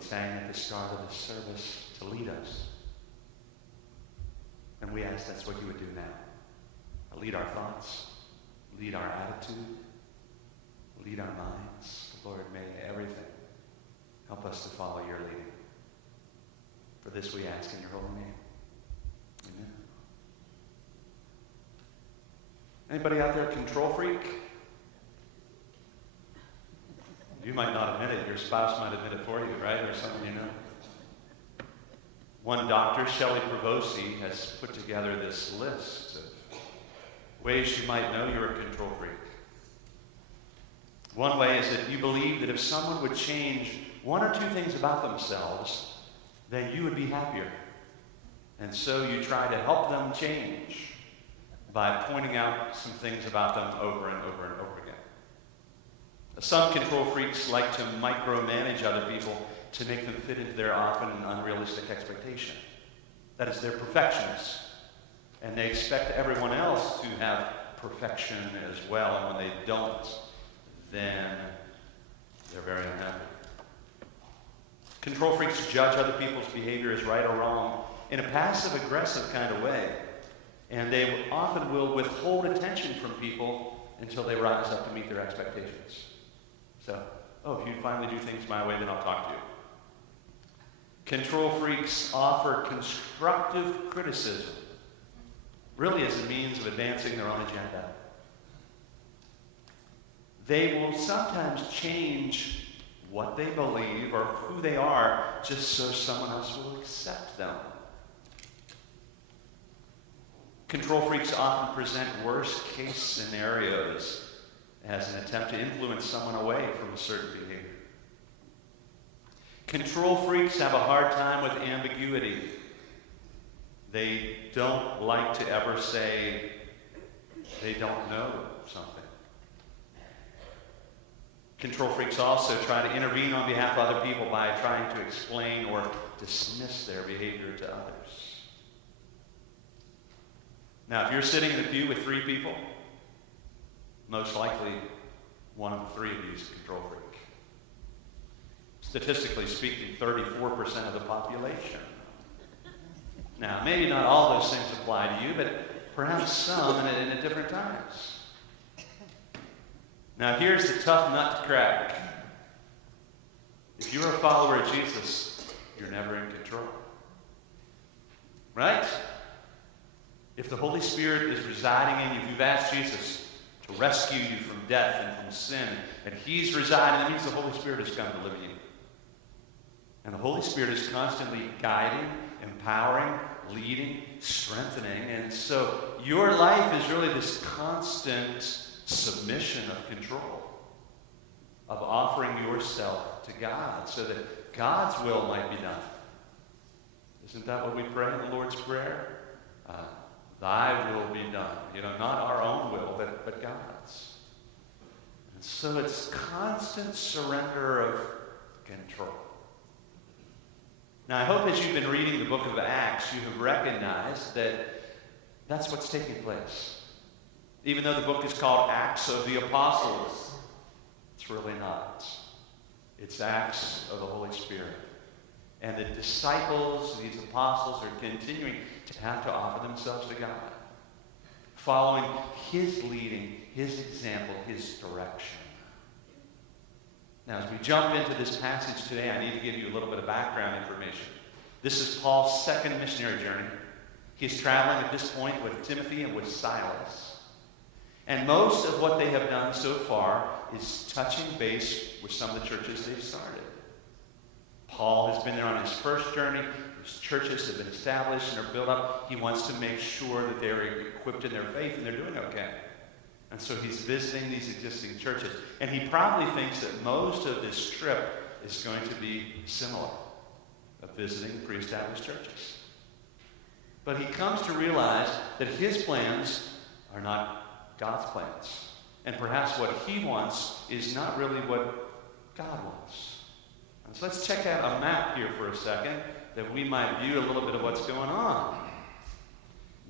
we sang at the start of the service, to lead us. And we ask that's what you would do now. Lead our thoughts, lead our attitude, lead our minds. Lord, may everything help us to follow your leading. For this we ask in your holy name. Amen. Anybody out there a control freak? You might not admit it. Your spouse might admit it for you, right? Or someone you know. One doctor, Shelley Pravosi, has put together this list of ways you might know you're a control freak. One way is that you believe that if someone would change one or two things about themselves, then you would be happier. And so you try to help them change by pointing out some things about them over and over and over again. Some control freaks like to micromanage other people to make them fit into their often unrealistic expectation. That is, they're perfectionists, and they expect everyone else to have perfection as well, and when they don't, then they're very unhappy. Control freaks judge other people's behavior as right or wrong in a passive-aggressive kind of way, and they often will withhold attention from people until they rise up to meet their expectations. So, if you finally do things my way, then I'll talk to you. Control freaks offer constructive criticism, really as a means of advancing their own agenda. They will sometimes change what they believe or who they are just so someone else will accept them. Control freaks often present worst-case scenarios as an attempt to influence someone away from a certain behavior. Control freaks have a hard time with ambiguity. They don't like to ever say they don't know something. Control freaks also try to intervene on behalf of other people by trying to explain or dismiss their behavior to others. Now, if you're sitting in a pew with three people, most likely one of the three of you is a control freak. Statistically speaking, 34% of the population. Now, maybe not all those things apply to you, but perhaps some and at different times. Now, here's the tough nut to crack. If you're a follower of Jesus, you're never in control. Right? If the Holy Spirit is residing in you, if you've asked Jesus to rescue you from death and from sin, and He's residing, that means the Holy Spirit has come to live in you. And the Holy Spirit is constantly guiding, empowering, leading, strengthening. And so your life is really this constant submission of control, of offering yourself to God so that God's will might be done. Isn't that what we pray in the Lord's Prayer? Thy will be done. Not our own will, but God's. And so it's constant surrender of control. Now, I hope as you've been reading the book of Acts, you have recognized that that's what's taking place. Even though the book is called Acts of the Apostles, it's really not. It's Acts of the Holy Spirit. And the disciples, these apostles, are continuing to have to offer themselves to God, following His leading, His example, His direction. Now, as we jump into this passage today, I need to give you a little bit of background information. This is Paul's second missionary journey. He's traveling at this point with Timothy and with Silas. And most of what they have done so far is touching base with some of the churches they've started. Paul has been there on his first journey. His churches have been established and are built up. He wants to make sure that they're equipped in their faith and they're doing okay. And so he's visiting these existing churches. And he probably thinks that most of this trip is going to be similar, of visiting pre-established churches. But he comes to realize that his plans are not God's plans. And perhaps what he wants is not really what God wants. And so let's check out a map here for a second that we might view a little bit of what's going on.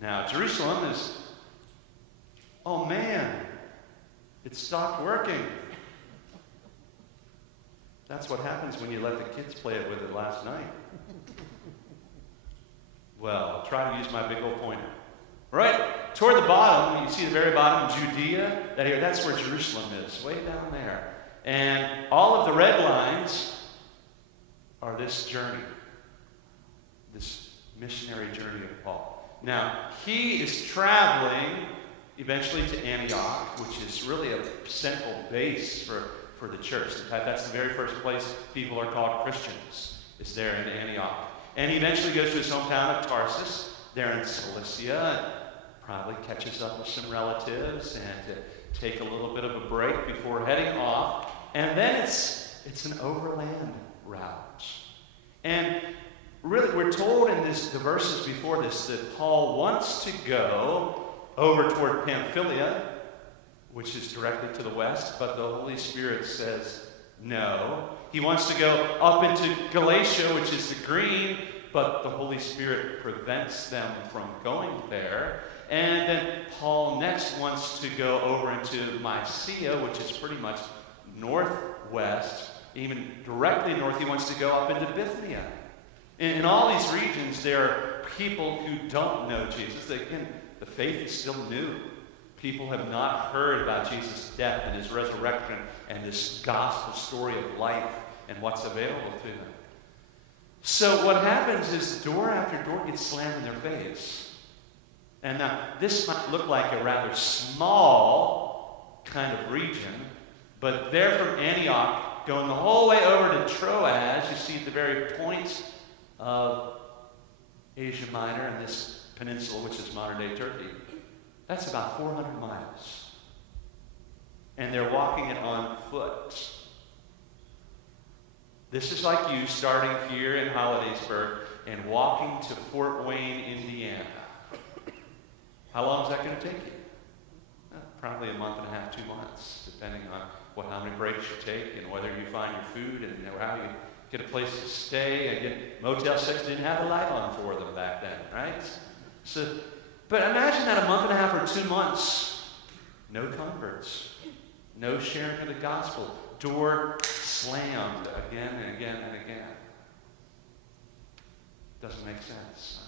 Now, Jerusalem is, oh man, it stopped working. That's what happens when you let the kids play it with it last night. Well, I'll try to use my big old pointer. Right toward the bottom, you see the very bottom, Judea. That's where Jerusalem is, way down there. And all of the red lines are this journey, this missionary journey of Paul. Now, he is traveling eventually to Antioch, which is really a central base for the church. In fact, that's the very first place people are called Christians, is there in Antioch. And he eventually goes to his hometown of Tarsus, there in Cilicia, probably catches up with some relatives and take a little bit of a break before heading off. And then it's an overland route. And really, we're told in the verses before this that Paul wants to go over toward Pamphylia, which is directly to the west, but the Holy Spirit says no. He wants to go up into Galatia, which is the green, but the Holy Spirit prevents them from going there. And then Paul next wants to go over into Mysia, which is pretty much northwest, even directly north. He wants to go up into Bithynia. In all these regions, there are people who don't know Jesus. Again, the faith is still new. People have not heard about Jesus' death and his resurrection and this gospel story of life and what's available to them. So what happens is door after door gets slammed in their face. And now, this might look like a rather small kind of region, but they're from Antioch, going the whole way over to Troas. You see the very point of Asia Minor and this peninsula, which is modern-day Turkey. That's about 400 miles. And they're walking it on foot. This is like you starting here in Hollidaysburg and walking to Fort Wayne, Indiana. How long is that going to take you? Probably a month and a half, 2 months, depending on how many breaks you take and whether you find your food and how you get a place to stay. And get Motel 6 didn't have a light on for them back then, right? But imagine that a month and a half or 2 months, no converts, no sharing of the gospel, door slammed again and again and again. Doesn't make sense.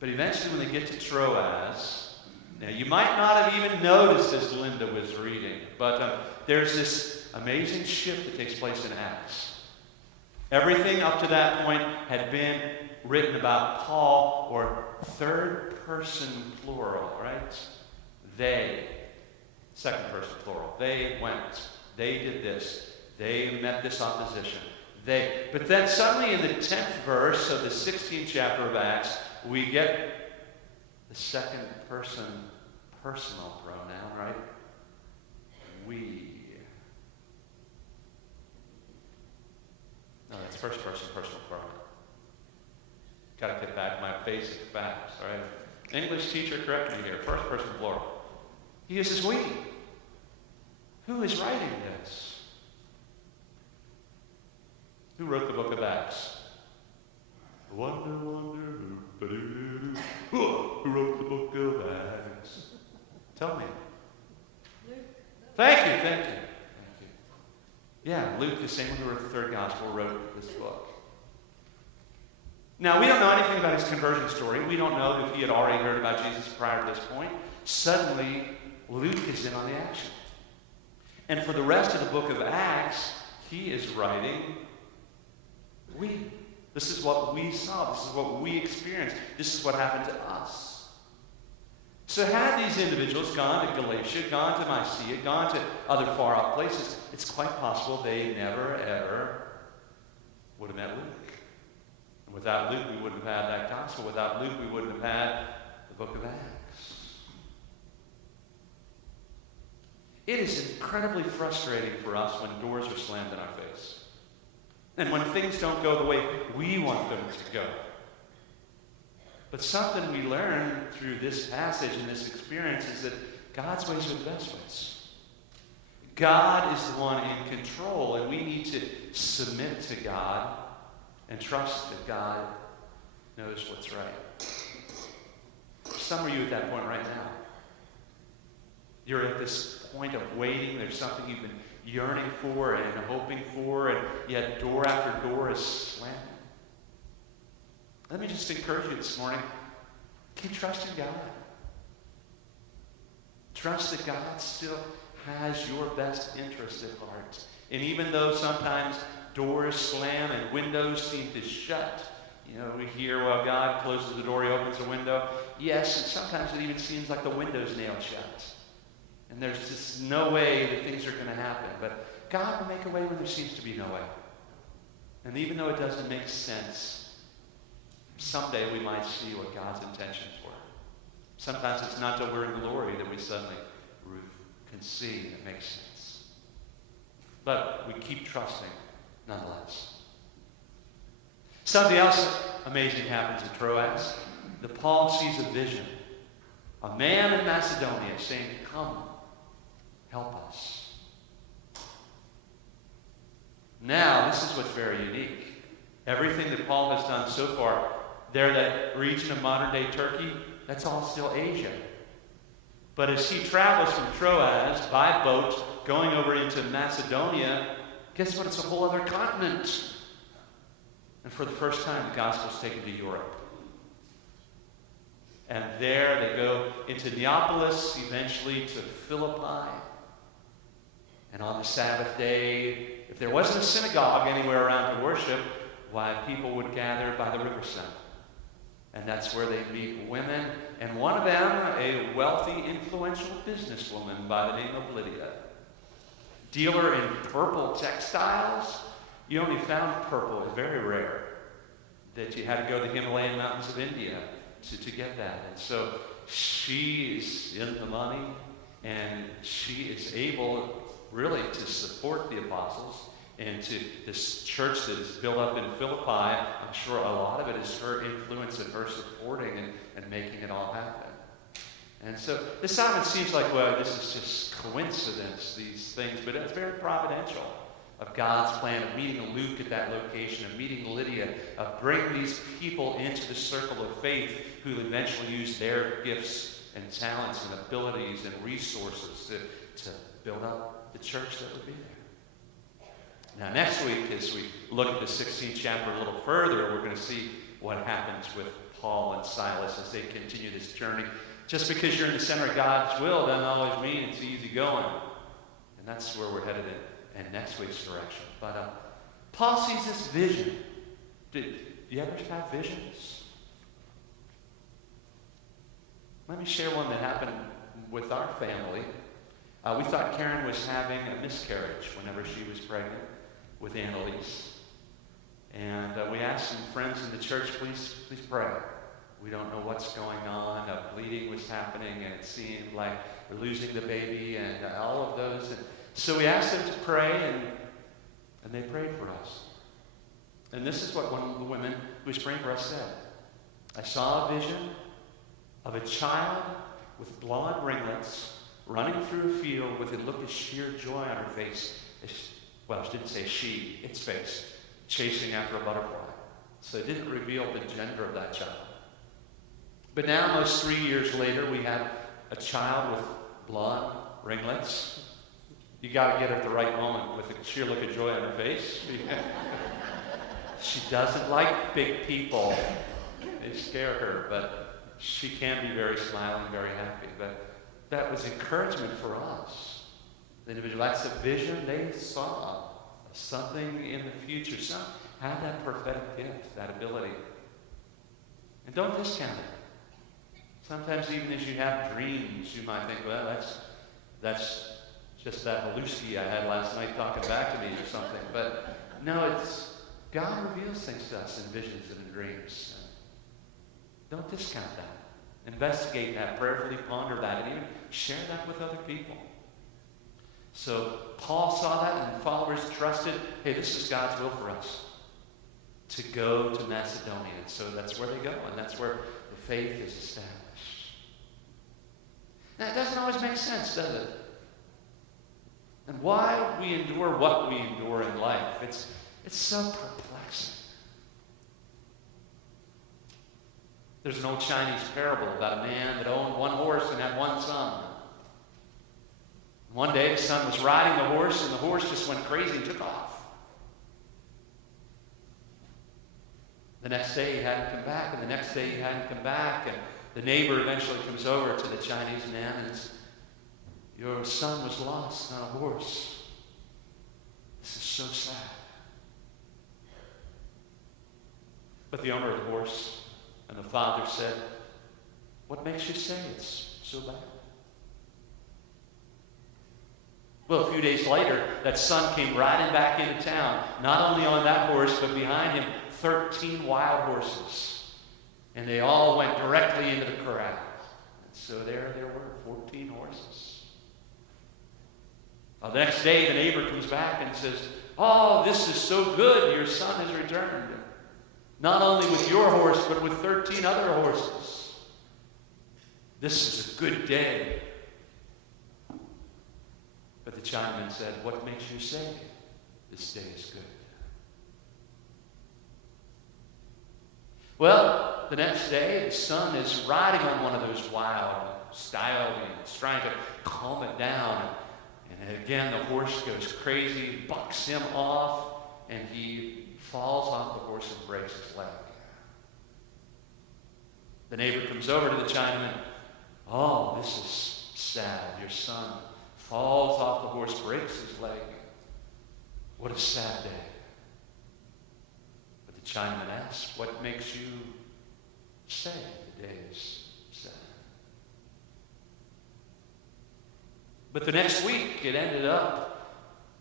But eventually when they get to Troas, now you might not have even noticed as Linda was reading, but there's this amazing shift that takes place in Acts. Everything up to that point had been written about Paul, or third person plural, right? They, second person plural. They went. They did this. They met this opposition. But then suddenly in the 10th verse of the 16th chapter of Acts, we get the second person personal pronoun, right? We. No, that's first person personal pronoun. Got to get back to my basic facts, all right? English teacher, correct me here. First person plural. He uses we. Who is writing this? Who wrote the book of Acts? Wonder, who wrote the book of Acts? Tell me. Luke. Thank you. Yeah, Luke, the same one who wrote the third gospel, wrote this book. Now, we don't know anything about his conversion story. We don't know if he had already heard about Jesus prior to this point. Suddenly, Luke is in on the action. And for the rest of the book of Acts, he is writing, we. This is what we saw. This is what we experienced. This is what happened to us. So had these individuals gone to Galatia, gone to Mysia, gone to other far-off places, it's quite possible they never, ever would have met Luke. And without Luke, we wouldn't have had that gospel. Without Luke, we wouldn't have had the book of Acts. It is incredibly frustrating for us when doors are slammed in our face. And when things don't go the way we want them to go. But something we learn through this passage and this experience is that God's ways are the best ways. God is the one in control, and we need to submit to God and trust that God knows what's right. Some of you at that point right now. You're at this point of waiting. There's something yearning for and hoping for, and yet door after door is slamming. Let me just encourage you this morning. Keep trusting God. Trust that God still has your best interest at heart. And even though sometimes doors slam and windows seem to shut, we hear, well, God closes the door, he opens a window. Yes, and sometimes it even seems like the window's nailed shut. And there's just no way that things are going to happen. But God will make a way when there seems to be no way. And even though it doesn't make sense, someday we might see what God's intentions were. Sometimes it's not till we're in glory that we suddenly can see and it makes sense. But we keep trusting nonetheless. Something else amazing happens at Troas. That Paul sees a vision. A man in Macedonia saying, "Come, help us." Now, this is what's very unique. Everything that Paul has done so far, that region of modern-day Turkey, that's all still Asia. But as he travels from Troas by boat, going over into Macedonia, guess what? It's a whole other continent. And for the first time, the gospel's taken to Europe. And there they go into Neapolis, eventually to Philippi. And on the Sabbath day, if there wasn't a synagogue anywhere around to worship, why, people would gather by the riverside. And that's where they meet women. And one of them, a wealthy, influential businesswoman by the name of Lydia. Dealer in purple textiles. You only found purple. It's very rare that you had to go to the Himalayan mountains of India to get that. And so she is in the money, and she is able really to support the apostles and to this church that is built up in Philippi. I'm sure a lot of it is her influence and her supporting and making it all happen. And so this time it seems like, well, this is just coincidence, these things, but it's very providential of God's plan of meeting Luke at that location, of meeting Lydia, of bringing these people into the circle of faith who will eventually use their gifts and talents and abilities and resources to build up the church that would be there. Now, next week, as we look at the 16th chapter a little further, we're going to see what happens with Paul and Silas as they continue this journey. Just because you're in the center of God's will doesn't always mean it's easy going. And that's where we're headed in next week's direction. But Paul sees this vision. Do you ever have visions? Let me share one that happened with our family. We thought Karen was having a miscarriage whenever she was pregnant with Annalise. And we asked some friends in the church, please pray. We don't know what's going on. Bleeding was happening, and it seemed like we're losing the baby, and all of those. And so we asked them to pray, and they prayed for us. And this is what one of the women who was praying for us said. I saw a vision of a child with blonde ringlets running through a field with a look of sheer joy on her face. Well, she didn't say she, its face, chasing after a butterfly. So it didn't reveal the gender of that child. But now, almost 3 years later, we have a child with blonde ringlets. You got to get her at the right moment with a sheer look of joy on her face. She doesn't like big people. They scare her, but she can be very smiling, very happy. But that was encouragement for us. The individual, that's a vision they saw. Something in the future. Some have that prophetic gift, that ability. And don't discount it. Sometimes even as you have dreams, you might think, well, that's just that hallucination I had last night talking back to me or something. But no, it's God reveals things to us in visions and in dreams. Don't discount that. Investigate that, prayerfully ponder that, and even share that with other people. So Paul saw that, and followers trusted, hey, this is God's will for us to go to Macedonia. And so that's where they go, and that's where the faith is established. Now, it doesn't always make sense, does it? And why we endure what we endure in life, it's so perplexing. There's an old Chinese parable about a man that owned one horse and had one son. One day the son was riding the horse, and the horse just went crazy and took off. The next day he hadn't come back, and the next day he hadn't come back, and the neighbor eventually comes over to the Chinese man and says, "Your son was lost on a horse. This is so sad." But the owner of the horse and the father said, "What makes you say it's so bad?" Well, a few days later, that son came riding back into town, not only on that horse, but behind him, 13 wild horses. And they all went directly into the corral. And so there were 14 horses. The next day, the neighbor comes back and says, "Oh, this is so good. Your son has returned. Not only with your horse, but with 13 other horses. This is a good day." But the Chinaman said, "What makes you say this day is good?" Well, the next day, the son is riding on one of those wild stallions, trying to calm it down. And again, the horse goes crazy, bucks him off, and he falls off the horse and breaks his leg. The neighbor comes over to the Chinaman. "Oh, this is sad. Your son falls off the horse, breaks his leg. What a sad day." But the Chinaman asks, "What makes you say the day is sad?" But the next week, it ended up,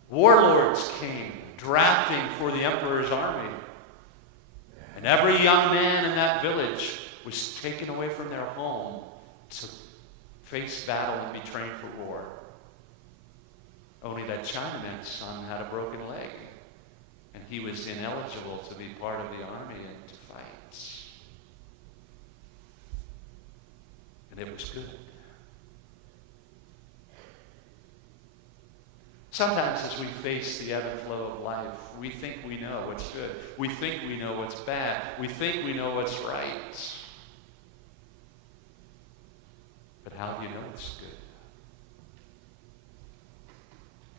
warlords came drafting for the emperor's army. And every young man in that village was taken away from their home to face battle and be trained for war. Only that Chinaman's son had a broken leg, and he was ineligible to be part of the army and to fight. And it was good. Sometimes as we face the ebb and flow of life, we think we know what's good. We think we know what's bad. We think we know what's right. But how do you know it's good?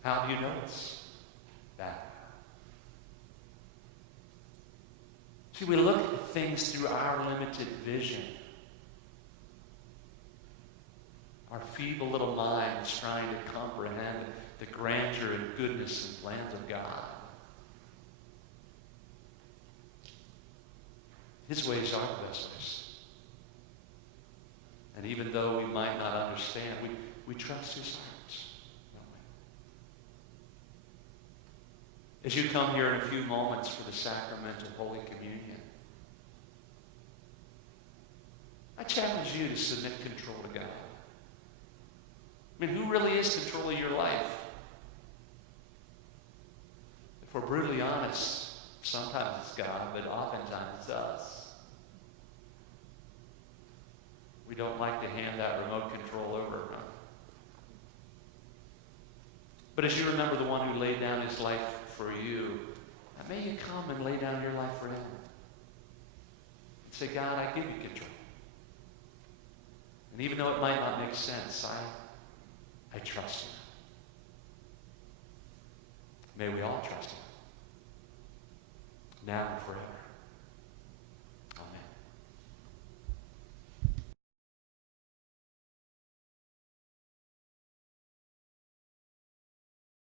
How do you know it's bad? See, we look at things through our limited vision. Our feeble little minds trying to comprehend the grandeur and goodness and plans of God. His ways are the best ways. And even though we might not understand, we trust his heart, don't we? As you come here in a few moments for the sacrament of Holy Communion, I challenge you to submit control to God. I mean, who really is controlling your life? If we're brutally honest, sometimes it's God, but oftentimes it's us. We don't like to hand that remote control over. Huh? But as you remember the one who laid down his life for you, may you come and lay down your life for him. And say, "God, I give you control. And even though it might not make sense, I trust you." May we all trust him, now and forever.